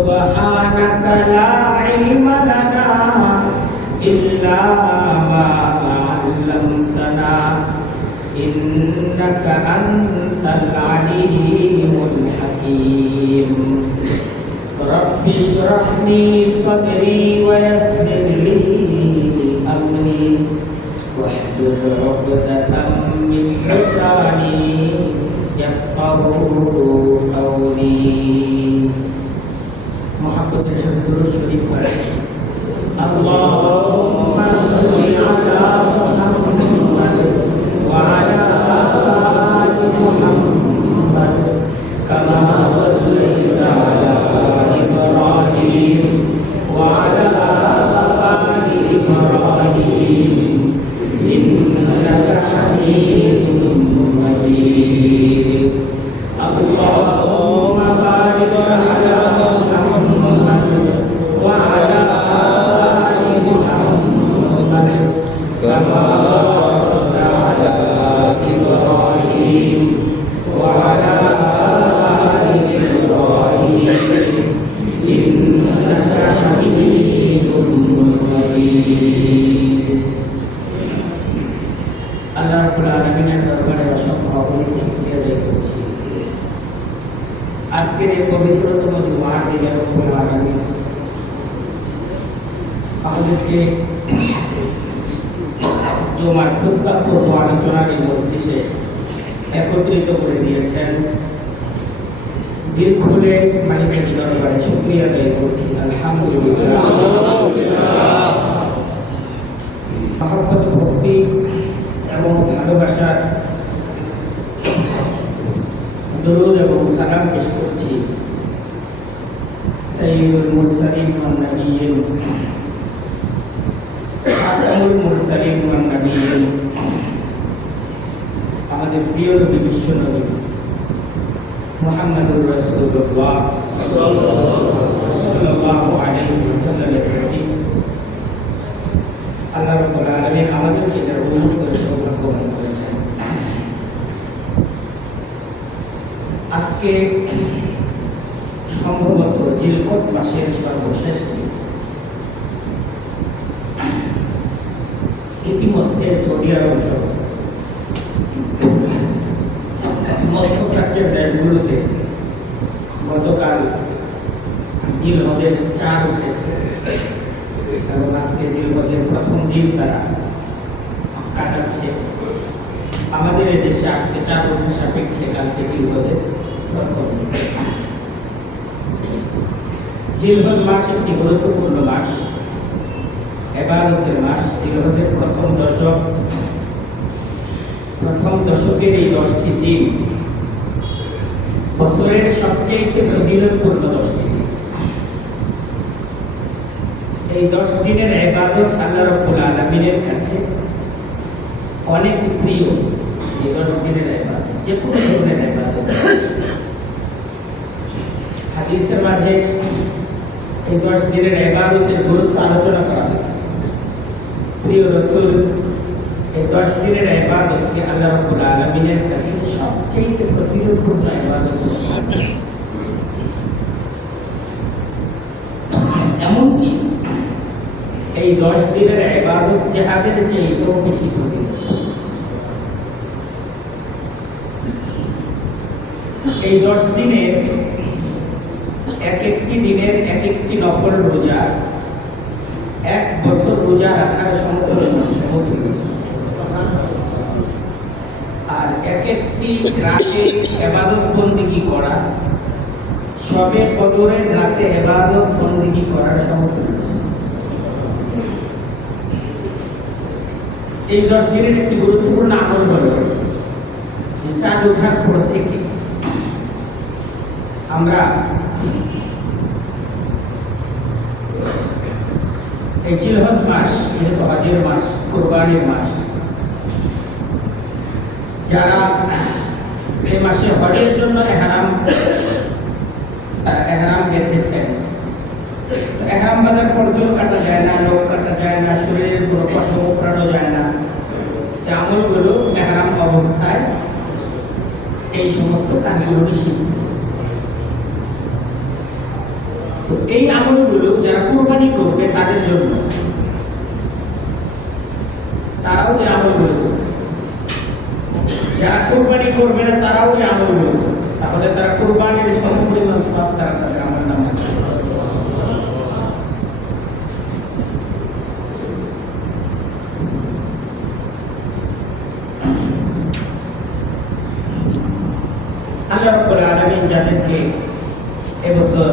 سبحانك لا علم لنا إلا ما علمتنا إنك أنت العليم الحكيم رب اشرح لي صدري ويسر لي أمري واحلل عقدة من لساني يفقهوا قولي محبة الشهد الشريف اللهم صل على محمد وعلى آل محمد كما صليت على إبراهيم وعلى آل إبراهيم إنك حميد مجيد اللهم بارك على محمد وعلى آل محمد كما باركت على إبراهيم وعلى آل إبراهيم إنك حميد مجيد আল্লাহ রাব্বুল আলামিনের দরবারে অসংখ্য অগণিত শুকরিয়া আদায় করছি। আজকের এই পবিত্রতম জুমার দিনে রব্বুল আলামিন আমাদেরকে জুমার খুতবা পূর্ব আলোচনার এই মজলিসে একত্রিত করে দিয়েছেন। দিল খুলে মালিকের দরবারে শুকরিয়া আদায় করছি আলহামদুলিল্লাহ। মহব্বত ভক্তি এবং ভালোবাসার দরুদ এবং সালাম পেশ করছি সাইয়্যিদুল মুরসালিন ওয়ান নাবিয়্যিন খাতামুল মুরসালিন ওয়ান নাবিয়্যিন আমাদের প্রিয় নবী বিশ্ব নবী মুহাম্মদুর রাসূলুল্লাহ সাল্লাল্লাহু আলাইহি ওয়াসাল্লামের প্রতি আল্লাহ রাব্বুল আলামিন আমাদেরকে যারা উন্নত করে সৌভাগ্যবান করেছেন। আজকে সম্ভবত জিলকদ মাসের সর্বশেষ দিন। ইতিমধ্যে সৌদি আরব সহ মধ্যপ্রাচ্যের দেশগুলোতে গতকাল জিলহজের চাঁদ উঠেছে এবং আজকে জিলহজের প্রথম দিন তারা কাটাচ্ছে। আমাদের এই দেশে আজকে চাঁদ ওঠার সাপেক্ষে কালকে জিলহজের প্রথম দিন। জিলহজ মাস একটি গুরুত্বপূর্ণ মাস, ইবাদতের মাস। জিলহজের প্রথম দশকের এই 10টি দিন বছরের সবচেয়ে ফজিলতপূর্ণ 10টি দিন। এই 10 দিনের ইবাদত আল্লাহ রাব্বুল আলামিনের কাছে অনেক প্রিয়। এই 10 দিনের ইবাদত যে কোনো ধরনের ইবাদত, হাদিসের মাঝে এই 10 দিনের ইবাদতের গুরুত্ব আলোচনা করা হয়েছে। প্রিয় রাসূল এই 10 দিনের ইবাদতকে আল্লাহ রাব্বুল আলামিনের কাছে সবচেয়ে ফজিলতপূর্ণ ইবাদত। এমনকি এই 10 দিনের ইবাদত জিহাদের চেয়েও বেশি ফজিলত। এই 10 দিনের এক একটি দিনের এক একটি নফল রোজা 1 বছর রোজা রাখার সমতুল্য। আর এক একটি রাতে ইবাদত বন্দেগী করা সবে কদরের রাতে ইবাদত বন্দেগী করার সমতুল্য। এই 10 দিনের একটি গুরুত্বপূর্ণ আমল হলো চাঁদ ওঠার পর থেকে আমরা এই জিলহজ মাস, যেহেতু হজের মাস, কুরবানির মাস, যারা এই মাসে হজের জন্য এহরাম বেঁধেছেন, এহরাম বাঁধার পর চুল কাটা যায় না, নখ কাটা যায় না, শরীরের কোনো পশম উপড়ানো যায় না। এই আমলগুলো এহরাম অবস্থায় এই সমস্ত কাজগুলো নিষিদ্ধ। তো এই আমলগুলো যারা কুরবানি করবে তাদের জন্য, তারাও এই আমলগুলো করবে। যারা কুরবানি করবে না তারাও এই আমলগুলো করবে, তাহলে তারা কুরবানির সমপরিমাণ সওয়াব তারা তাদের আমল নামায় পাবে। আল্লাহ রাব্বুল আলামিন যাদেরকে এবছর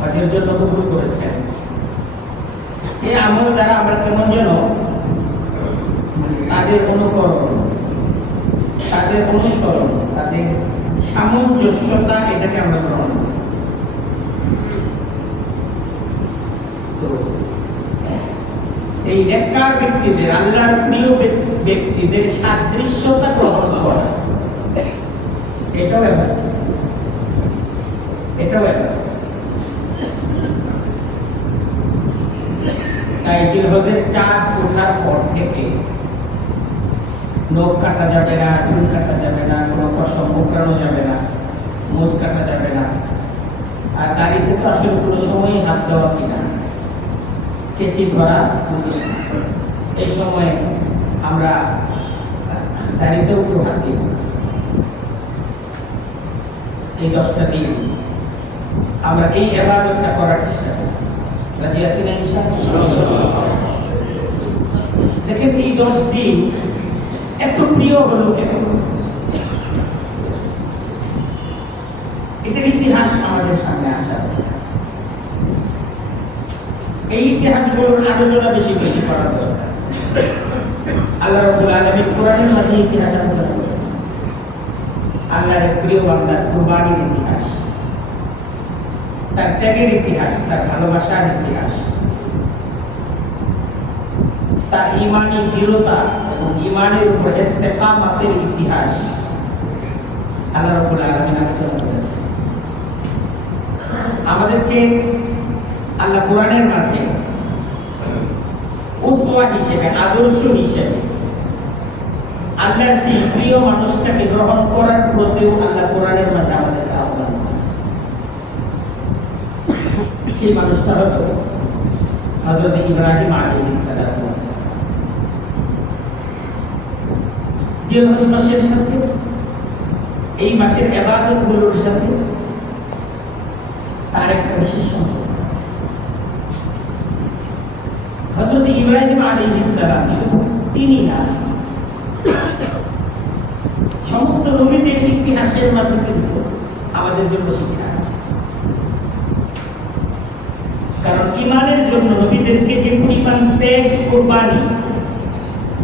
হজের জন্য কবুল করেছেন, এই আমল দ্বারা আমরা কেমন যেন তাদের অনুকরণ, তাদের অনুসরণ, তাদের সামঞ্জস্যতা, এটাকে আমরা গ্রহণ করি। তো এই নেককার ব্যক্তিদের, আল্লাহর প্রিয় ব্যক্তিদের সাদৃশ্যতা গ্রহণ করা, এটাও ব্যাপার, এটাও ব্যাপার। তাই জিলহজের চাঁদ ওঠার পর থেকে নখ কাটা যাবে না, চুল কাটা যাবে না, কোনো পশম মোকড়ানো যাবে না, মোজ কাটা যাবে না। আর দাড়িতে তো আসলে কোনো সময়ই হাত দেওয়া কিনা, কেচি ধরা উচিত। এই সময় আমরা দাড়িতেও কেউ হাত দিব। এই 10টা দিন আমরা এই ইবাদতটা করার চেষ্টা করি। রাজি আছি না ইনশাআল্লাহ? দেখেন এই 10 দিন এত প্রিয় হলো কেন? এটার ইতিহাস আমাদের সামনে আসা, এই ইতিহাসগুলোর আলোচনা বেশি বেশি করা দরকার। আল্লাহ রাব্বুল আলামিন কোরআনের মাঝে ইতিহাস আলোচনা করেছেন। আল্লাহর প্রিয় বান্দার কুরবানির ইতিহাস, তার ত্যাগের ইতিহাস, তার ভালোবাসার ইতিহাস, তার ঈমানি দৃঢ়তা এবং ঈমানের উপর ইস্তেকামাতের ইতিহাস আল্লাহ রাব্বুল আলামিন আলোচনা করেছেন। আমাদেরকে আল্লাহ কোরআনের মাঝে উসওয়া হিসেবে, আদর্শ হিসেবে আল্লাহর সেই প্রিয় মানুষটাকে গ্রহণ করার প্রতিও আল্লাহ কোরআনের মাঝে আমাদেরকে আহ্বান করেছেন। সেই মানুষটা হলো হযরত ইব্রাহিম আলাইহিস সালাতু ওয়াস সালাম। জিলহজ মাসের সাথে, এই মাসের ইবাদতগুলোর সাথে তার একটা বিশেষ সম্পর্ক আছে। হযরত ইব্রাহিম আলাইহিস সালাম শুধু তিনি না, সমস্ত নবীদের ইতিহাসের মাঝে কিন্তু আমাদের জন্য শিক্ষা আছে। কারণ ঈমানের জন্য নবীদেরকে যে পরিমাণ ত্যাগ, কুরবানি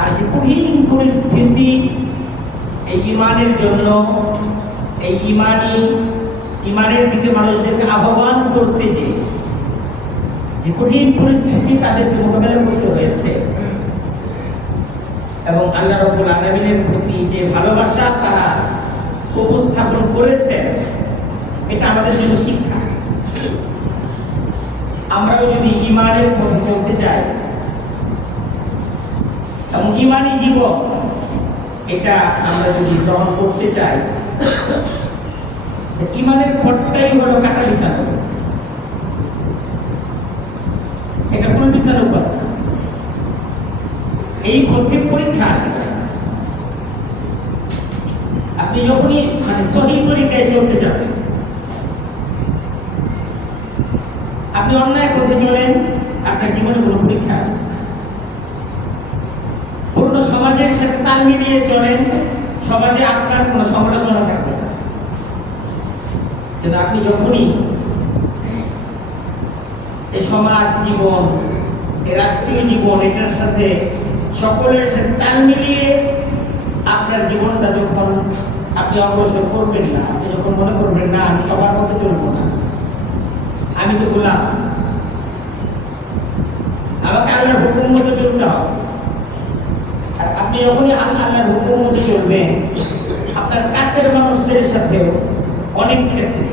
আর যে কঠিন পরিস্থিতি এই ঈমানের জন্য, এই ঈমানের দিকে মানুষদেরকে আহ্বান করতে যে কঠিন পরিস্থিতি তাদেরকে মোকাবেলা করতে হয়েছে, এবং আল্লাহ রাব্বুল আলামিনের প্রতি যে ভালোবাসা তারা উপস্থাপন করেছে, এটা আমাদের জন্য শিক্ষা। আমরাও যদি ঈমানের পথে চলতে চাই এবং ঈমানি জীবন এটা আমরা যদি গ্রহণ করতে চাই, ঈমানের পথটাই হলো কাটা বিছানো, এটা ফুল বিছানো পথ। এই পথে পরীক্ষা আসবে। আপনি যখনই সহিহ তরিকায় চলতে যাবেন, আপনি অন্যায় পথে চলেন, আপনার জীবনে কোনো পরীক্ষা আসবে। পূর্ণ সমাজের সাথে তাল মিলিয়ে চলেন, সমাজে আপনার কোনো সমালোচনা থাকবে না। কিন্তু আপনি যখনই এই সমাজ জীবন, এই রাষ্ট্রীয় জীবন, এটার সাথে সকলের সাথে তাল মিলিয়ে আপনার জীবনটা যখন আপনি অগ্রসর করবেন না, আপনি যখন মনে করবেন না আমি সবার মতো চলবো না, আমি তো গোলাম, আমাকে আল্লাহর হুকুম মতো চলতে হবে। আর আপনি যখনই আল্লাহর হুকুম মতো চলবেন, আপনার কাছের মানুষদের সাথেও অনেক ক্ষেত্রে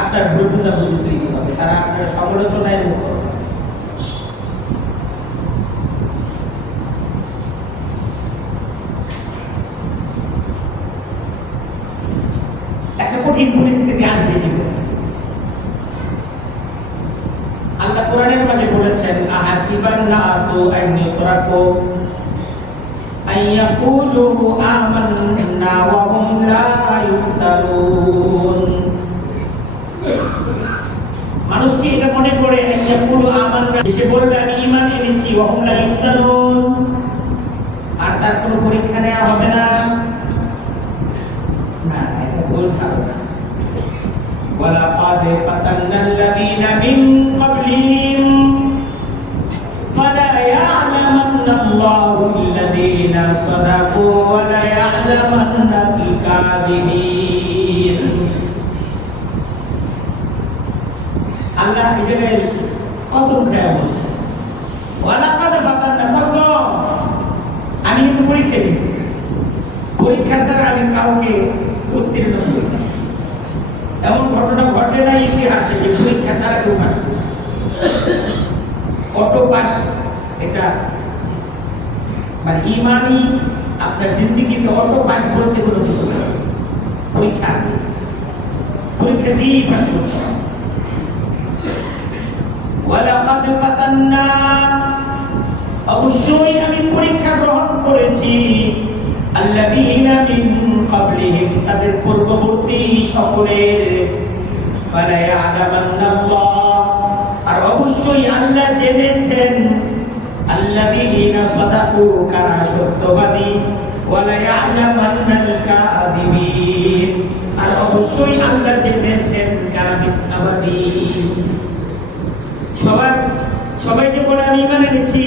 আপনার ভুল বোঝাবুঝি তৈরি হবে, তারা আপনার সমালোচনায় মুখর হবে। একটা কঠিন পরিস্থিতি আসবে জীবনে, কোরআনের মাঝে বলেছেন আহাসিবান নাসু আন ইউতরাকু আইয়াকুলু আমান্না ওয়া হুম লা ইফতানুন। মানুষ কি এটা মনে করে আইয়াকুলু আমান্না, সে বলবে আমি ঈমান এনেছি, ওয়া হুম লা ইফতানুন, আর তার কোনো পরীক্ষা নেওয়া হবে না? না, এটা ভুল ধারণা। ওয়ালাকাদ ফাতান্নাল্লাযীনা মিন ক্বাবলিহিম ফালা ইয়া'লামান্নাল্লাহুল্লাযীনা সাদাকু ওয়া লা ইয়া'লামান্নাল কাযিবিন। আল্লাহ এই জায়গায় কসম খেয়ে বলছে, ওয়ালাকাদ ফাতান্না, কসম আমি কিন্তু পরীক্ষা দিয়েছি, পরীক্ষা ছাড়া আমি কাউকে উত্তীর্ণ করি না। এমন ঘটনা ঘটে না ইতিহাসে যে পরীক্ষা ছাড়া কেউ পাস করে। অটো পাস, এটা মানে ইমানই আপনার জিন্দেগিতে অটো পাস বলতে কোনো কিছু না, পরীক্ষা আছে, পরীক্ষা দিয়েই পাস করতে হবে। ওয়ালাকাদ ফাতান্না, অবশ্যই আমি পরীক্ষা গ্রহণ করেছি আল্লাযীনা মিন ক্বাবলিহিম, তাদের পূর্ববর্তী সকলের, ফালা ইয়া'লামান্নাল্লাহ, আর অবশ্যই আল্লাহ জেনেছেন আল্লাযীনা সাদাকু, কারা সত্যবাদী, ওয়া লা ইয়া'লামান্নাল কাযিবিন, আর অবশ্যই আল্লাহ জেনেছেন কারা মিথ্যাবাদী। সবাই যে বলে আমি ঈমান এনেছি,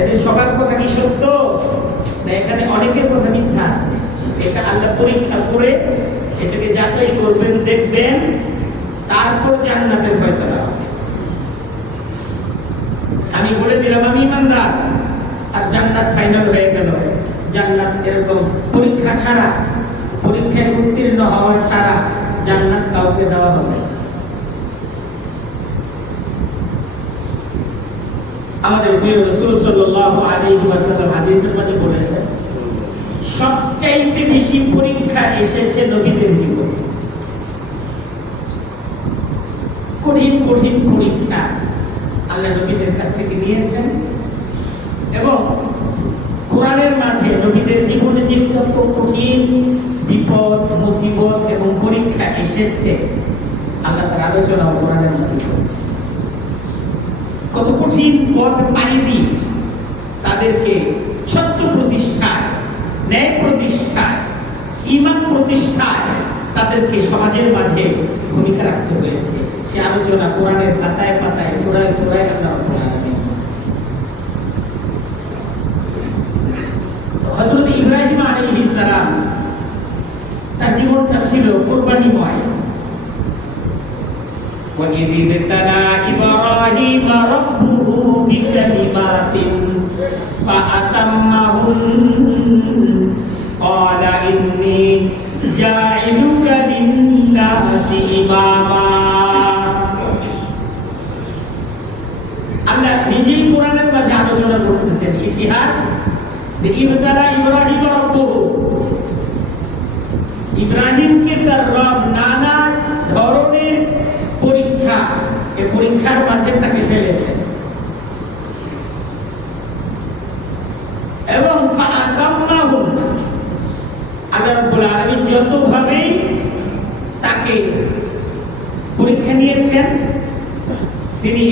এদের সবার কথা কি সত্য না এখানে অনেকের কথা মিথ্যা আছে? এটা আল্লাহ পরীক্ষা করে এটাকে যাচাই করবেন, দেখবেন, তারপর জান্নাতের ফয়সালা হবে। আমি বলে দিলাম আমি ঈমানদার, আর জান্নাত ফাইনাল হয়ে গেল। জান্নাত এরকম পরীক্ষা ছাড়া, পরীক্ষায় উত্তীর্ণ হওয়া ছাড়া জান্নাত কাউকে দেওয়া হবে না। আমাদের প্রিয় রাসূল সাল্লাল্লাহু আলাইহি ওয়াসাল্লাম হাদিসের মাঝে বলেছেন, সবচাইতে বেশি পরীক্ষা এসেছে নবীদের জীবনে। কঠিন কঠিন পরীক্ষা আল্লাহ নবীদের কাছ থেকে নিয়েছেন, এবং কোরআনের মাঝে নবীদের জীবনে যে কত কঠিন বিপদ, মুসিবত এবং পরীক্ষা এসেছে আল্লাহ তার আলোচনা কোরআনের মাঝে করেছে। কত কঠিন পথ পাড়ি দিয়ে তাদেরকে সত্য প্রতিষ্ঠায়, ন্যায় প্রতিষ্ঠায়, ঈমান প্রতিষ্ঠায় তাদেরকে সমাজের মাঝে ভূমিকা রাখতে হয়েছে। সে আলোচনা কোরআনের পাতায় পাতায়, সূরায় সূরায় আল্লাহ রাব্বুল আলামিন করেছেন। হযরত ইব্রাহিম আলাইহিস সালাম, তার জীবনটা ছিল কুরবানিময়। وَإِذِ ابْتَلَى إِبْرَاهِيمَ رَبُّهُ بِكَلِمَاتٍ فَأَتَمَّهُنَّ قَالَ إِنِّي جَاعِلُكَ لِلنَّاسِ إِمَامًا। আল্লাহ নিজেই কোরআনের মাঝে আলোচনা করতেছেন ইতিহাস যে ইবতালা ইব্রাহিম রাব্বুহু, ইব্রাহিমকে তার রব নানা ধরনের পরীক্ষা, এই পরীক্ষার মাঝে তাকে ফেলেছেন, এবং আল্লাহ রাব্বুল আলামিন যতভাবে তাকে পরীক্ষা নিয়েছেন তিনি